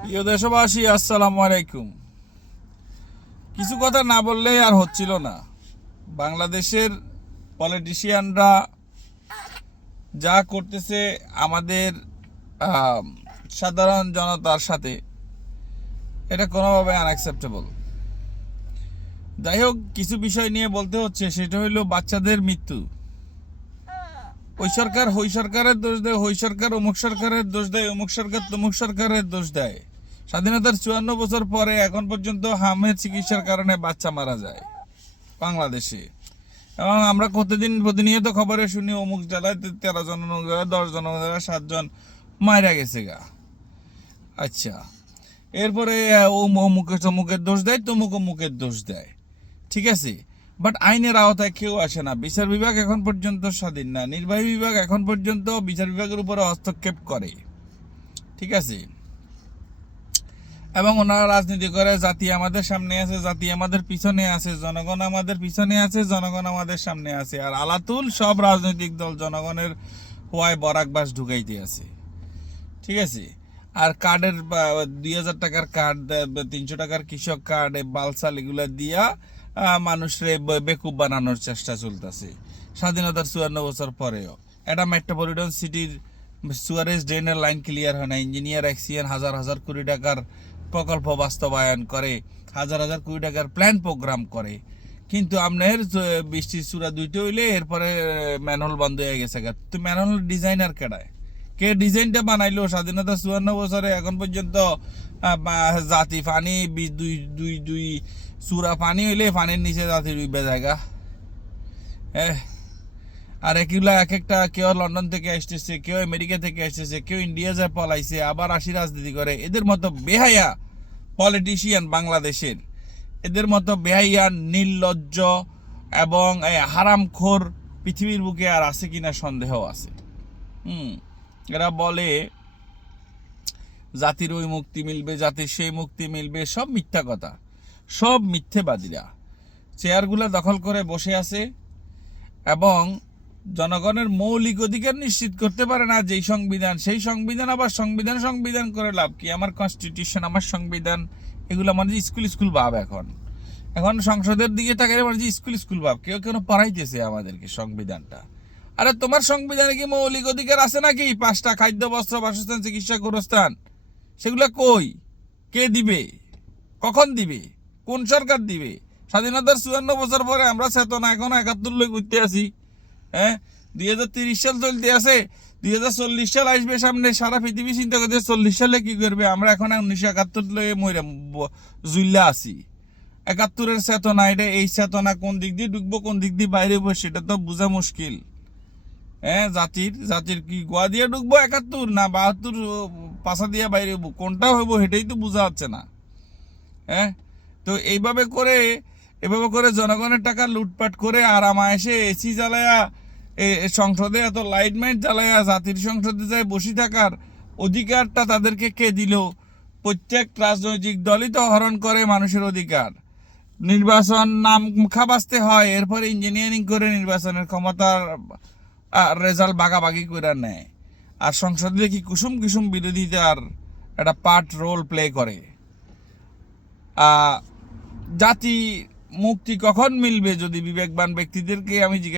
প্রিয় দেশবাসী, আসসালামু আলাইকুম। কিছু কথা না বললে আর হচ্ছিল না। বাংলাদেশের পলিটিশিয়ানরা যা করতেছে আমাদের আহ, সাধারণ জনতার সাথে, এটা কোনোভাবে আনঅ্যাকসেপ্টেবল। যাই হোক, কিছু বিষয় নিয়ে বলতে হচ্ছে, সেটা হইল বাচ্চাদের মৃত্যু। ওই সরকার হই সরকারের দোষ দেয়, হই সরকার অমুক সরকারের দোষ দেয়, অমুক সরকার তমুক সরকারের দোষ দেয়। স্বাধীনতার 54 বছর পরে এখন পর্যন্ত হামের চিকিৎসার কারণে বাচ্চা মারা যায় বাংলাদেশে। এবং আমরা প্রতিনিয়ত খবরে শুনি অমুক জেলায় 13 জন, অমুক জেলায় 10 জন, অমুক জেলায় 7 জন মারা গেছে গা। আচ্ছা, এরপরে অমুকের তমুকের দোষ দেয়, তমুক অমুকের দোষ দেয়, ঠিক আছে। বাট আইনের আওতায় কেউ আসে না। বিচার বিভাগ এখন পর্যন্ত স্বাধীন না। নির্বাহী বিভাগ এখন পর্যন্ত বিচার বিভাগের উপরে হস্তক্ষেপ করে, ঠিক আছে। এবং ওনারা রাজনীতি করে, জাতি আমাদের সামনে আছে, জাতি আমাদের পিছনে আছে, জনগণ আমাদের পিছনে আছে, জনগণ আমাদের সামনে আছে। আর আলাতুল সব রাজনৈতিক দল জনগণের হওয়ায় বরাক বাস ঢুকাইতে আছে, ঠিক আছে। আর কার্ডের 2000 টাকার কার্ড, 300 টাকার কৃষক কার্ড, বালসাল এগুলো দিয়া মানুষরে বেকুব বানানোর চেষ্টা চলতেছে স্বাধীনতার 54 বছর পরেও। এটা মেট্রোপলিটন সিটির সুয়ারেজ ড্রেনের লাইন ক্লিয়ার হয় না। ইঞ্জিনিয়ার অ্যাক্সিয়েন হাজার হাজার কোটি টাকার প্রকল্প বাস্তবায়ন করে, হাজার হাজার কোটি টাকার প্ল্যান প্রোগ্রাম করে, কিন্তু আপনার বৃষ্টির চূড়া দুইটা হইলে এরপরে ম্যানহোল বন্ধ হয়ে গেছে। তো ম্যানহোল ডিজাইনার কেডায়? কে ডিজাইনটা বানাইলো? স্বাধীনতা 54 বছরে এখন পর্যন্ত জাতি পানি দুই দুই দুই চূড়া পানি হইলে পানির নিচে জাতি ডুবে জায়গা। হ্যাঁ, আর এগুলা এক একটা, কেউ লন্ডন থেকে আসতেছে, কেউ আমেরিকা থেকে আসতেছে, কেউ ইন্ডিয়া যায় পলাইছে, আবার আসি রাজনীতি করে। এদের মতো বেহায়া পলিটিশিয়ান বাংলাদেশের, এদের মতো বেহাইয়া নির্লজ্জ এবং হারামখোর পৃথিবীর বুকে আর আছে কিনা সন্দেহ আছে। এরা বলে জাতির ওই মুক্তি মিলবে, জাতির সেই মুক্তি মিলবে, সব মিথ্যা কথা, সব মিথ্যেবাদীরা চেয়ারগুলো দখল করে বসে আছে এবং জনগণের মৌলিক অধিকার নিশ্চিত করতে পারে না। যেই সংবিধান, সেই সংবিধান আবার সংবিধান সংবিধান করে লাভ কি? আমার কনস্টিটিউশন, আমার সংবিধান, এগুলো মানে স্কুল স্কুল ভাব। এখন সংসদের দিকে তাকালে মানে স্কুল স্কুল ভাব। কেউ কেন পড়াইতেছে আমাদেরকে সংবিধানটা? আরে তোমার সংবিধানে কি মৌলিক অধিকার আছে নাকি? 5টা খাদ্য, বস্ত্র, বাসস্থান, চিকিৎসা, গোরস্থান, সেগুলো কই? কে দিবে? কখন দিবে? কোন সরকার দিবে? স্বাধীনতার 54 বছর পরে আমরা চেতনা এখনো 71 লই ঘুরতে আছি। হ্যাঁ, 2030 সাল চলতে আছে, 2040 সাল আসবে সামনে। সারা পৃথিবী চিন্তা করতে 40 সালে কি করবে। আমরা এখন 1971 লয়ে মইরা জুল্লা আছি। 71-এর চেতনা, এটা এই চেতনা কোন দিক দিয়ে ঢুকবো, কোন দিক দিয়ে বাইরে হবো, সেটা তো বোঝা মুশকিল। হ্যাঁ, জাতির কি গোয়া দিয়ে ঢুকবো 71, না 72 পাশা দিয়ে বাইরে হবো, কোনটা হইব সেটাই তো বোঝা যাচ্ছে না। হ্যাঁ, তো এভাবে করে জনগণের টাকা লুটপাট করে আরামায়েসে এসি জ্বালায়া, সংসদে এত লাইটমাইট জ্বালায়া জাতির সংসদে যায় বসে থাকার অধিকারটা তাদেরকে কে দিল? প্রত্যেক রাজনৈতিক দলই তো হরণ করে মানুষের অধিকার। নির্বাচন নাম খাবাসতে হয়, এরপরে ইঞ্জিনিয়ারিং করে নির্বাচনের ক্ষমতার রেজাল্ট বাগাবাগি করে নেয়। আর সংসদে কি কুসুম কুসুম বিরোধিতার একটা পার্ট রোল প্লে করে। জাতি মুক্তি কখন মিলবে? যদি বিবেকবান ব্যক্তিদেরকে আমি জিজ্ঞেস